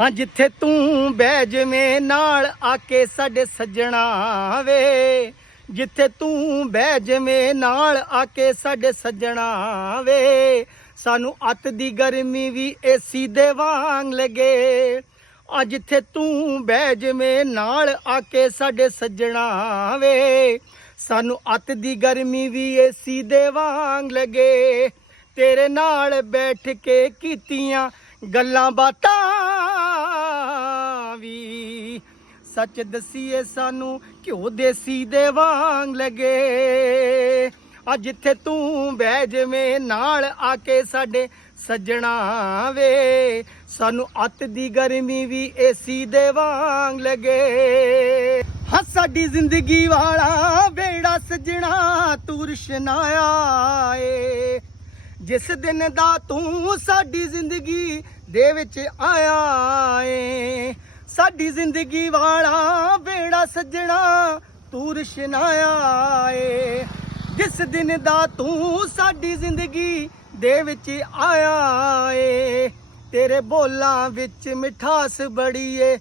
ਹਾਂ, ਜਿੱਥੇ ਤੂੰ ਬਹਿ ਜਵੇਂ ਨਾਲ ਆ ਕੇ ਸਾਡੇ ਸੱਜਣਾ ਵੇ। ਜਿੱਥੇ ਤੂੰ ਬਹਿ ਜਵੇਂ ਨਾਲ ਆ ਕੇ ਸਾਡੇ ਸੱਜਣਾ ਵੇ। ਸਾਨੂੰ ਅੱਤ ਦੀ ਗਰਮੀ ਵੀ ਏਸੀ ਦੇ ਵਾਂਗ ਲਗੇ। ਆ, ਜਿੱਥੇ ਤੂੰ ਬਹਿ ਜਵੇਂ ਨਾਲ ਆ ਕੇ ਸਾਡੇ ਸੱਜਣਾ ਵੇ। ਸਾਨੂੰ ਅੱਤ ਦੀ ਗਰਮੀ ਵੀ ਏਸੀ ਦੇ ਵਾਂਗ ਲਗੇ। ਤੇਰੇ ਨਾਲ ਬੈਠ ਕੇ ਕੀਤੀਆਂ ਗੱਲਾਂ ਬਾਤਾਂ ਸੱਚ ਦਸੀਏ ਸਾਨੂੰ ਘਿਓ ਦੇਸੀ ਦੇ ਵਾਂਗ ਲਗੇ। ਆ ਜਿੱਥੇ ਤੂੰ ਬਹਿ ਜਵੇਂ ਨਾਲ ਆ ਕੇ ਸਾਡੇ ਸੱਜਣਾ ਵੇ। ਸਾਨੂੰ ਅੱਤ ਦੀ ਗਰਮੀ ਵੀ ਏਸੀ ਦੇ ਵਾਂਗ ਲਗੇ। ਹਾਂ, ਸਾਡੀ ਜ਼ਿੰਦਗੀ ਵਾਲਾ ਬੇੜਾ ਸਜਣਾ, ਤੂੰ ਰਸ਼ਨਾਇਆ ਏ। ਜਿਸ ਦਿਨ ਦਾ ਤੂੰ ਸਾਡੀ ਜ਼ਿੰਦਗੀ ਦੇ ਵਿੱਚ ਆਇਆ ਏ। ਸਾਡੀ ਜ਼ਿੰਦਗੀ ਵਾਲਾ ਬੇੜਾ ਸੱਜਣਾ, ਤੂੰ ਰਸ਼ਨਾਇਆ ਏ ਜਿਸ ਦਿਨ ਦਾ ਤੂੰ ਸਾਡੀ ਜ਼ਿੰਦਗੀ ਦੇ ਵਿੱਚ ਆਇਆ ਏ, ਤੇਰੇ ਬੋਲਾਂ ਵਿੱਚ ਮਿਠਾਸ ਬੜੀ ਏ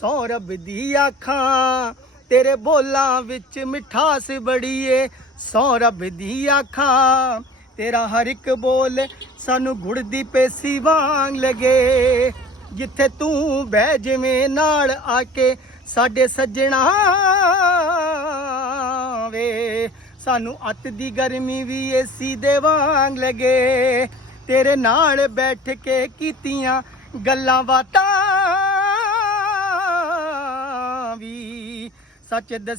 ਸੌਰਭ ਦੀ ਆਖਾਂ। ਤੇਰੇ ਬੋਲਾਂ ਵਿੱਚ ਮਿਠਾਸ ਬੜੀ ਏ ਸੌਰਭ ਦੀ ਆਖਾਂ। ਤੇਰਾ ਹਰ ਇੱਕ ਬੋਲ ਸਾਨੂੰ ਗੁੜ ਦੀ ਪੇਸੀ ਵਾਂਗ ਲਗੇ। ਜਿੱਥੇ ਤੂੰ ਬਹਿ ਜਿਵੇਂ ਨਾਲ ਆ ਕੇ ਸਾਡੇ ਸੱਜਣਾ ਵੇ। ਸਾਨੂੰ ਅੱਤ ਦੀ ਗਰਮੀ ਵੀ ਏਸੀ ਦੇ ਵਾਂਗ ਲਗੇ। ਤੇਰੇ ਨਾਲ ਬੈਠ ਕੇ ਕੀਤੀਆਂ ਗੱਲਾਂ ਬਾਤਾਂ ਵੀ। ਸੱਚ ਦੱਸ